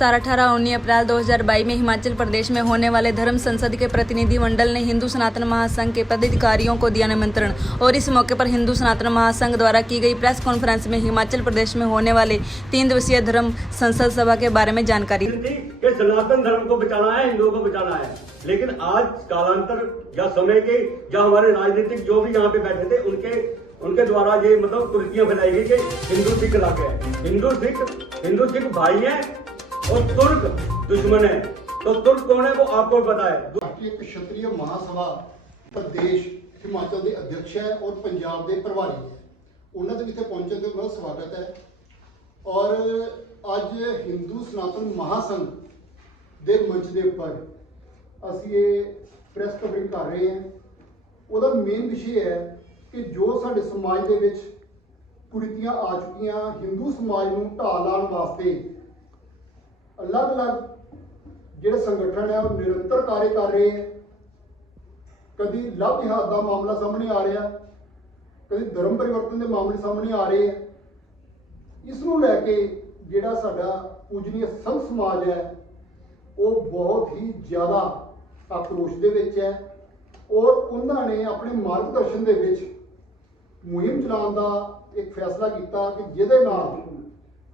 17, 18, 19 अप्रैल 2022 में हिमाचल प्रदेश में होने वाले धर्म संसद के प्रतिनिधि मंडल ने हिंदू सनातन महासंघ के पदाधिकारियों को दिया निमंत्रण। और इस मौके पर हिंदू सनातन महासंघ द्वारा की गई प्रेस कॉन्फ्रेंस में हिमाचल प्रदेश में होने वाले 3 दिवसीय धर्म संसद सभा के बारे में जानकारी कि सनातन धर्म को बचाना है, हिंदुओं को बचाना है। लेकिन आज कालांतर या समय के या हमारे राजनीतिक जो भी यहाँ पे बैठे थे उनके द्वारा ये मतलब कुर्सियां फैलाई गई कि हिंदू सिख इलाके हैं, हिंदू सिख भाई हैं और तुर्क दुश्मन है। तो तुर्क कौन है वो आपको पता है। भारतीय क्षत्रिय महासभा प्रदेश हिमाचल के अध्यक्ष है और पंजाब के प्रभारी है। उन्होंने इतने पहुंचने से बहुत स्वागत है। और अज हिंदू सनातन महासंघ के मंच के उपर असी ये प्रेस कवरिंग कर रहे हैं। उसका मेन विषय है कि जो साडे समाज के विच कुरीतियां आ चुकियां, हिंदू समाज नूं ढा लाण वास्ते अलग अलग जिहड़े संगठन है वो निरंतर कार्य कर रहे हैं। कभी लव जिहाद का मामला सामने आ रहा, कभी धर्म परिवर्तन के मामले सामने आ रहे हैं। इसनूं लैके जिहड़ा साडा पूजनीय संघ समाज है वो बहुत ही ज़्यादा आक्रोश दे विच है। और उन्होंने अपने मार्गदर्शन दे विच मुहिम चलाने का एक फैसला किया कि जिहदे नाल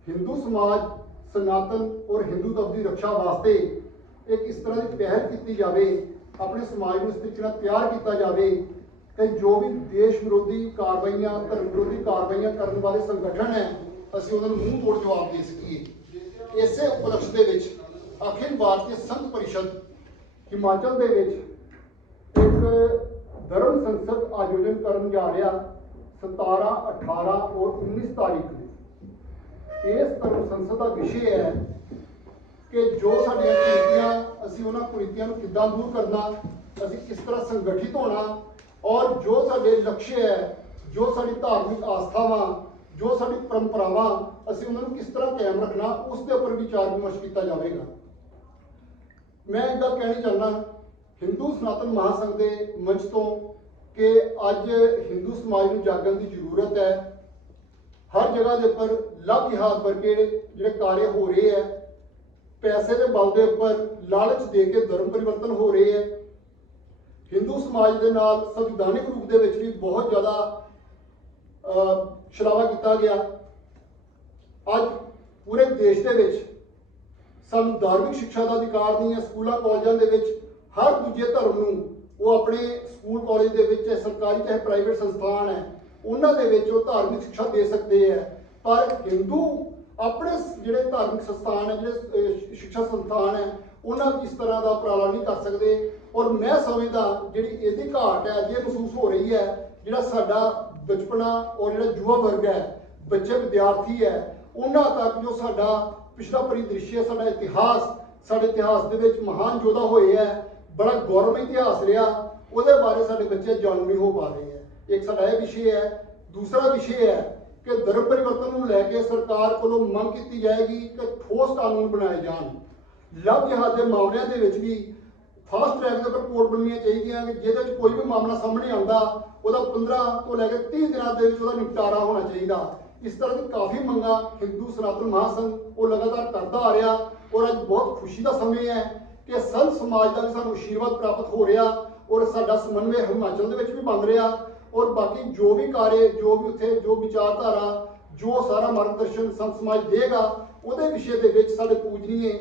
हिंदू समाज सनातन और हिंदू धर्म की रक्षा वास्ते एक इस तरह की पहल की जाए, अपने समाज को इस तरीके से तैयार किया जाए कि जो भी देश विरोधी कार्रवाइयां, धर्म विरोधी कार्रवाइयां करने वाले संगठन है असीं उन्हां नूं मूंह तोड़ जवाब दे सकीए। इसे उपलक्ष्य दे विच अखिल भारतीय संघ परिषद हिमाचल दे विच एक धर्म संसद आयोजन करन जा रहा 17, 18 और 19 तारीख को। इस धर्म संसद का विषय है कि जो साडियां कुरीतियां असीं उन्हां कुरीतियां नूं किद्दां दूर करना, असीं किस तरह संगठित होना और जो साडे लक्ष्य है, जो साडी धार्मिक आस्थावां, जो साडी परंपरावां असीं उन्हां नूं किस तरह कायम रखना, उसके उपर विचार विमर्श किया जाएगा। मैं एक गल कहनी चाहना हिंदू सनातन महासंघ के मंच तो कि अज हिंदू समाज को जागरण की जरूरत है। हर जगह के उपर लव जिहाद वर्गे जो कार्य हो रहे हैं, पैसे के बल के उपर लालच दे के धर्म परिवर्तन हो रहे हैं। हिंदू समाज के नाल संविधानिक रूप के भी बहुत ज़्यादा छलावा किया गया। अज पूरे देश के सानू धार्मिक शिक्षा का अधिकार नहीं है। स्कूलों कॉलेजों के हर दूजे धर्म नूं वो अपने स्कूल कॉलेज के चाहे सरकारी चाहे प्राइवेट संस्थान है उन्होंने धार्मिक शिक्षा दे सकते हैं। पर हिंदू अपने जिहड़े धार्मिक संस्थान है, जिहड़े शिक्षा संस्थान है उन्होंने इस तरह का उपराला नहीं कर सकते। और मैं समझदा जिहड़ी इहदी घाट है ये महसूस हो रही है। जिहड़ा साडा बचपना और जिहड़ा युवा वर्ग है, बच्चे विद्यार्थी है, उन्हां तक जो साडा पिछला परिदृश्य, साडा इतिहास, साडे इतिहास दे विच महान योद्धा होए है, बड़ा गौरवमय इतिहास रहा, उहदे बारे साडे बच्चे जाणू नहीं हो पा रहे हैं। एक साडा यह विषय है। दूसरा विषय है कि धर्म परिवर्तन को लैके सरकार को मंग की जाएगी कि ठोस कानून बनाए जान। लव जिहाद के मामलों के भी फास्ट ट्रैक के उपर कोर्ट बननी चाहिए कि जिहदे कोई भी मामला सामने आता वह 15 तो लैके 30 दिनों के निपटारा होना चाहिए। इस तरह की काफ़ी मंगा हिंदू सनातन महासंघ वो लगातार करता आ रहा। और अज बहुत खुशी का समय है कि संत समाज का भी सानू आशीर्वाद प्राप्त हो रहा और साडा समन्वय हिमाचल के भी बन रहा। और बाकी जो भी कार्य, जो भी उत्थे जो विचारधारा, जो सारा मार्गदर्शन संत समाज देगा उहदे विषय के विच साडे पूजनीय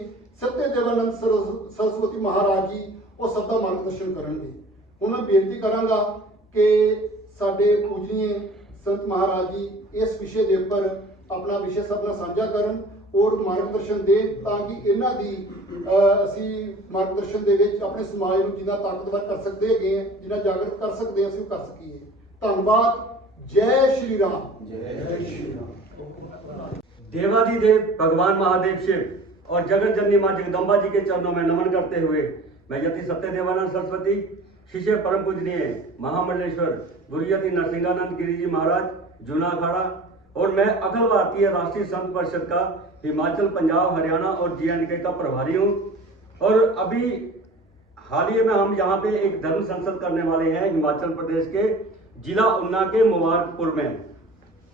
सत्यदेवानंद सरस्वती महाराज जी वो सबका मार्गदर्शन करेंगे। हुण मैं बेनती करांगा कि साडे पूजनीय संत महाराज जी इस विषय के उपर अपना विषय सब नाल साझा करन और मार्गदर्शन दें ताकि इन्हां दी असी मार्गदर्शन दे विच अपने समाज को जिन्ना ताकतवर कर सकते हैं, जिन्ना जागृत कर सकते हैं, असीं कर सकीए। धन्यवाद। जय श्री राम। जय श्री राम। देवाधिदेव भगवान महादेव शिव और जगत जननी मां जगदम्बा जी के चरणों में नमन करते हुए मैं यति सत्यदेवानंद सरस्वती शिष्य परम पूजनीय महामंडलेश्वर गुरुयति नरसिंहानंद गिरी जी महाराज जूना अखाड़ा और मैं अखिल भारतीय राष्ट्रीय संत परिषद का हिमाचल, पंजाब, हरियाणा और JNK का प्रभारी हूँ। और अभी हाल ही में हम यहाँ पे एक धर्म संसद करने वाले हैं हिमाचल प्रदेश के जिला ऊना के मुबारकपुर में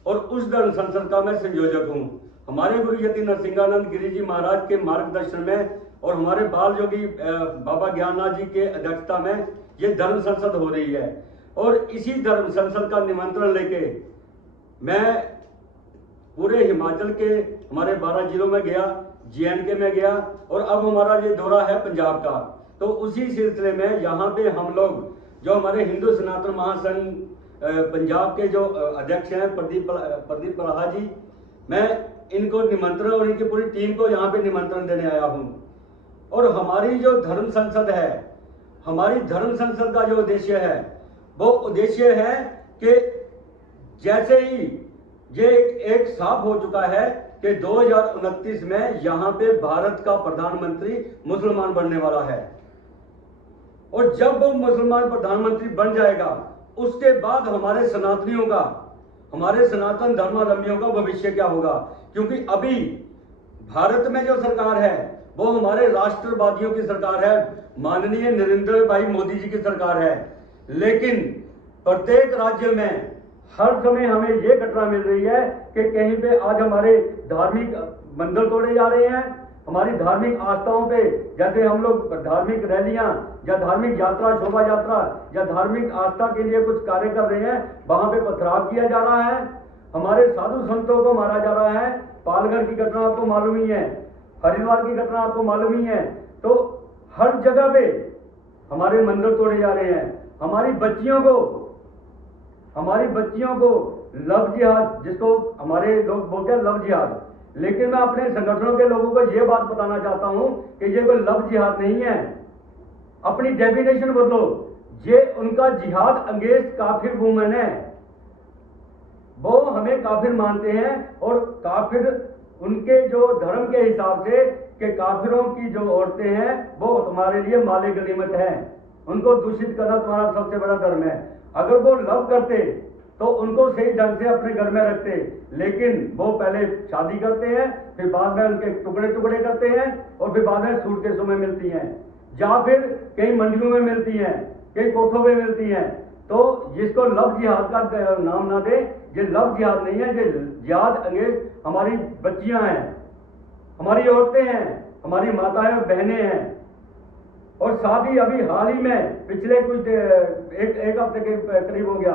और उस धर्म संसद का मैं संयोजक हूँ। हमारे गुरु यति नरसिंहानंद गिरी जी महाराज के मार्गदर्शन में और हमारे बाल योगी बाबा ज्ञाननाथ जी के अध्यक्षता में ये धर्म संसद हो रही है। और इसी धर्म संसद का निमंत्रण लेके मैं पूरे हिमाचल के हमारे 12 जिलों में गया, JNK में गया, और अब हमारा ये दौरा है पंजाब का। तो उसी सिलसिले में यहाँ पे हम लोग जो हमारे हिंदू सनातन महासंघ पंजाब के जो अध्यक्ष हैं प्रदीप पलाहा जी, मैं इनको निमंत्रण और इनकी पूरी टीम को यहाँ पे निमंत्रण देने आया हूँ। और हमारी जो धर्म संसद है, हमारी धर्म संसद का जो उद्देश्य है वो उद्देश्य है कि जैसे ही ये एक साफ हो चुका है कि 2029 में यहाँ पे भारत का प्रधानमंत्री मुसलमान बनने वाला है, और जब वो मुसलमान प्रधानमंत्री बन जाएगा उसके बाद हमारे सनातनियों का, हमारे सनातन धर्मावलंबियों का भविष्य क्या होगा। क्योंकि अभी भारत में जो सरकार है वो हमारे राष्ट्रवादियों की सरकार है, माननीय नरेंद्र भाई मोदी जी की सरकार है। लेकिन प्रत्येक राज्य में हर समय हमें ये घटना मिल रही है कि कहीं पे आज हमारे धार्मिक मंदिर तोड़े जा रहे हैं, हमारी धार्मिक आस्थाओं पे, जैसे हम लोग धार्मिक रैलियां या धार्मिक यात्रा, शोभा यात्रा या धार्मिक आस्था के लिए कुछ कार्य कर रहे हैं, वहां पे पथराव किया जा रहा है, हमारे साधु संतों को मारा जा रहा है। पालघर की घटना आपको मालूम ही है, हरिद्वार की घटना आपको मालूम ही है। तो हर जगह पे हमारे मंदिर तोड़े जा रहे हैं, हमारी बच्चियों को लव जिहाद, जिसको हमारे लोग बोलते हैं लव जिहाद, लेकिन मैं अपने संगठनों के लोगों को यह बात बताना चाहता हूं कि ये कोई लव जिहाद नहीं है। अपनी डेफिनेशन बदलो, ये उनका जिहाद अंगेज काफिर वुमेन है, वो हमें काफिर मानते हैं। और काफिर उनके जो धर्म के हिसाब से कि काफिरों की जो औरतें हैं वो तुम्हारे लिए माले गनीमत है, उनको दूषित करना तुम्हारा सबसे बड़ा धर्म है। अगर वो लव करते तो उनको सही ढंग से अपने घर में रखते, लेकिन वो पहले शादी करते हैं, फिर बाद में उनके टुकड़े टुकड़े करते हैं, और फिर बाद में सूटकेसों में मिलती हैं, या फिर कई मंडियों में मिलती हैं, कई कोठों में मिलती हैं। तो जिसको लव जिहाद का नाम ना दे, ये लव जिहाद नहीं है, ये जिहाद अंगेज हमारी बच्चियां हैं, हमारी औरतें हैं, हमारी माताएं और बहनें हैं। और साथ ही अभी हाल ही में पिछले कुछ एक हफ्ते के करीब हो गया,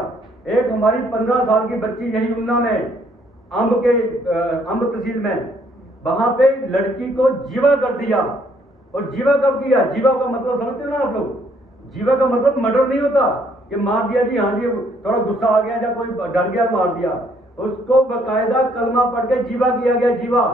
एक हमारी 15 साल की बच्ची यही ऊना में अंब तहसील में, वहां पे लड़की को जीवा कर दिया। और जीवा कब किया? जीवा का मतलब समझते हो ना आप लोग? जीवा का मतलब मर्डर नहीं होता कि मार दिया जी, हाँ जी थोड़ा गुस्सा आ गया या कोई डर गया मार दिया। उसको बकायदा कलमा पढ़ के जीवा किया गया, जीवा,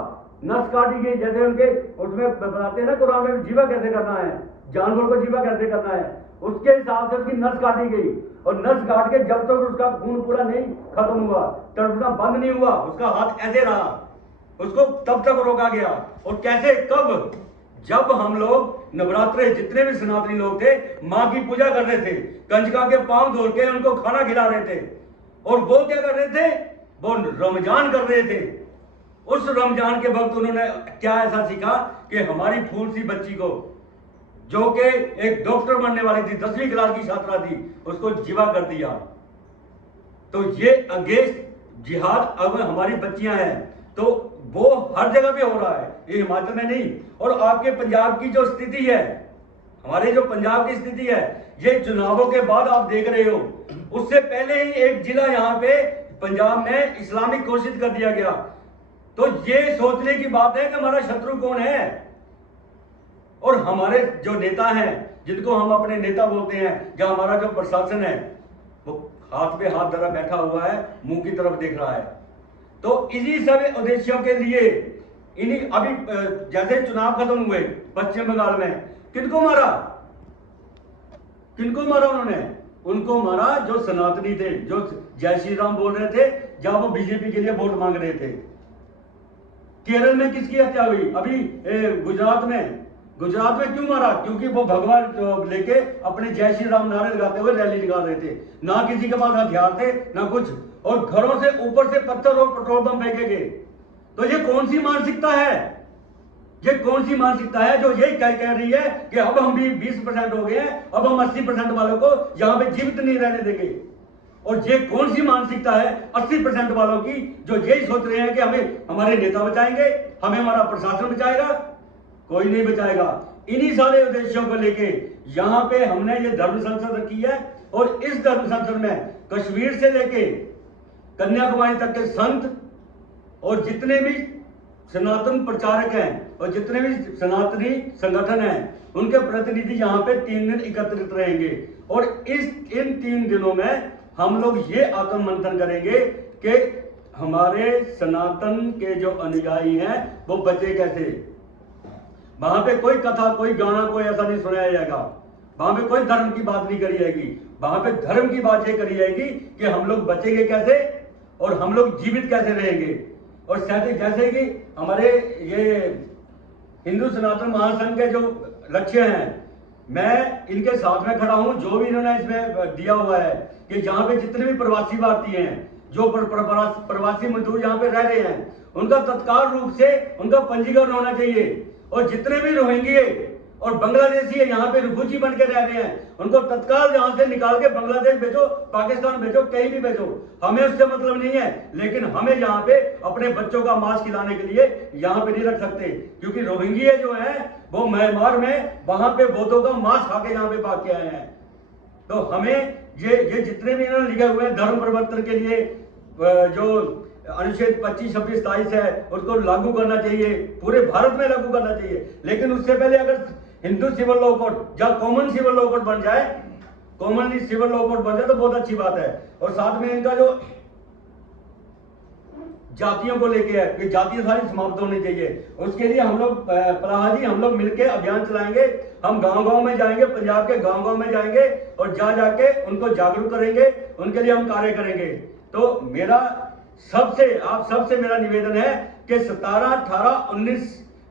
नस काटी गई। जैसे उनके उसमें बताते हैं ना कुरान में, जीवा कैसे करना है, जानवर को जीवा कैसे करना है, उसके हिसाब से उसकी नस काटी गई। और नस काट के जब तक उसका खून पूरा नहीं खत्म हुआ, तड़पना बंद नहीं हुआ, उसका हाथ ऐसे रहा, उसको तब तक रोका गया। और कैसे, कब? जब हम लोग नवरात्रे, जितने भी सनातनी लोग थे, माँ की पूजा कर रहे थे, कंजका के पांव धो के उनको खाना खिला रहे थे। और वो क्या कर रहे थे? वो रमजान कर रहे थे। उस रमजान के वक्त उन्होंने क्या ऐसा सीखा कि हमारी फूल सी बच्ची को, जो कि एक डॉक्टर बनने वाली थी, 10वीं क्लास की छात्रा थी, उसको जीवा कर दिया। तो ये अंगेज जिहाद अब हमारी बच्चियां हैं, तो वो हर जगह पे हो रहा है, ये हिमाचल में नहीं। और आपके पंजाब की जो स्थिति है, हमारे जो पंजाब की स्थिति है, ये चुनावों के बाद आप देख रहे हो, उससे पहले ही एक जिला यहाँ पे पंजाब में इस्लामिक घोषित कर दिया गया। तो ये सोचने की बात है कि हमारा शत्रु कौन है। और हमारे जो नेता हैं, जिनको हम अपने नेता बोलते हैं, या हमारा जो प्रशासन है, वो हाथ पे हाथ धरा बैठा हुआ है, मुंह की तरफ देख रहा है। तो इसी सब उद्देश्यों के लिए इन्हीं अभी जैसे चुनाव खत्म हुए पश्चिम बंगाल में, किनको मारा? किनको मारा उन्होंने? उनको मारा जो सनातनी थे, जो जय श्री राम बोल रहे थे, जब वो बीजेपी के लिए वोट मांग रहे थे। केरल में किसकी हत्या हुई? अभी गुजरात में क्यों मारा? क्योंकि वो भगवान लेके अपने जय श्री राम नारे लगाते हुए रैली निकाल रहे थे। ना किसी के पास हथियार थे ना कुछ, और घरों से ऊपर से पत्थर और पेट्रोल बम फेंके गए। तो ये कौन सी मानसिकता है? ये कौन सी मानसिकता है जो ये कह रही है कि अब हम भी 20% हो गए हैं, अब हम 80% वालों को यहां पे जीवित नहीं रहने देंगे? और ये कौन सी मानसिकता है 80% वालों की, जो यही सोच रहे हैं कि हमें हमारे नेता बचाएंगे, हमें हमारा प्रशासन बचाएगा। कोई नहीं बचाएगा। इन्हीं सारे उद्देश्यों को लेके यहाँ पे हमने ये धर्म संसद रखी है, और इस धर्म संसद में कश्मीर से लेके कन्याकुमारी तक के संत और जितने भी सनातन प्रचारक हैं और जितने भी सनातनी संगठन हैं, उनके प्रतिनिधि यहाँ पे 3 दिन एकत्रित रहेंगे। और इन 3 दिनों में हम लोग ये आत्म मंथन करेंगे कि हमारे सनातन के जो अनुयायी हैं वो बचे कैसे। वहां पे कोई कथा, कोई गाना, कोई ऐसा नहीं सुनाया जाएगा। वहां पे कोई धर्म की बात नहीं करी जाएगी। वहां पे धर्म की बात ये करी जाएगी कि हम लोग बचेंगे कैसे और हम लोग जीवित कैसे रहेंगे। और जैसे कि हमारे ये हिंदू सनातन महासंघ के जो लक्ष्य हैं, मैं इनके साथ में खड़ा हूं। जो भी इन्होंने इसमें दिया हुआ है कि जहां पे जितने भी प्रवासी भारतीय हैं, जो प्रवासी मजदूर यहाँ पे रह रहे हैं, उनका तत्काल रूप से उनका पंजीकरण होना चाहिए। और जितने भी रोहिंग्या और बांग्लादेशी है यहाँ पे रिफ्यूजी बन के रह रहे हैं, उनको तत्काल यहाँ से निकाल के बांग्लादेश भेजो, पाकिस्तान भेजो, कहीं भी भेजो, हमें उससे मतलब नहीं है। लेकिन हमें यहाँ पे अपने बच्चों का मांस खिलाने के लिए यहाँ पे नहीं रख सकते, क्योंकि रोहिंग्या जो है वो म्यांमार में वहां पे बौद्धों का मांस खा के यहाँ पे भाग के आए हैं। तो हमें ये जितने भी इन्होंने लिखे हुए हैं धर्म परिवर्तन के लिए, जो अनुच्छेद 25, 26, 27 है, उसको लागू करना चाहिए, पूरे भारत में लागू करना चाहिए। लेकिन उससे पहले अगर हिंदू सिविल लॉ कोड या कॉमन सिविल लॉ कोड बन जाए, कॉमनली सिविल लॉ कोड बन जाए तो बहुत अच्छी बात है। और साथ में इनका जो जातियों को लेके है कि जातियां सारी समाप्त होनी चाहिए, उसके लिए हम लोग प्रहलाद जी हम लोग मिलकर अभियान चलाएंगे। हम गांव-गांव में जाएंगे, पंजाब के गांव-गांव में जाएंगे और जाके उनको जागरूक करेंगे, उनके लिए हम कार्य करेंगे। तो मेरा आप सबसे मेरा निवेदन है कि 17, 18, 19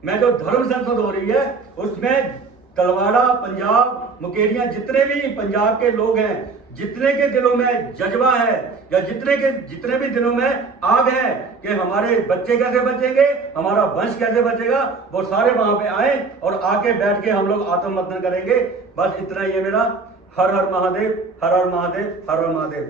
में जो धर्म संसद हो रही है, उसमें तलवाड़ा, पंजाब, मुकेरियां, जितने भी पंजाब के लोग हैं, जितने के दिलों में जज्बा है या जितने भी दिलों में आग है कि हमारे बच्चे कैसे बचेंगे, हमारा वंश कैसे बचेगा, वो सारे वहां पे आए और आके बैठ के हम लोग आत्ममंथन करेंगे। बस इतना ही है मेरा। हर हर महादेव, हर हर महादेव, हर हर महादेव।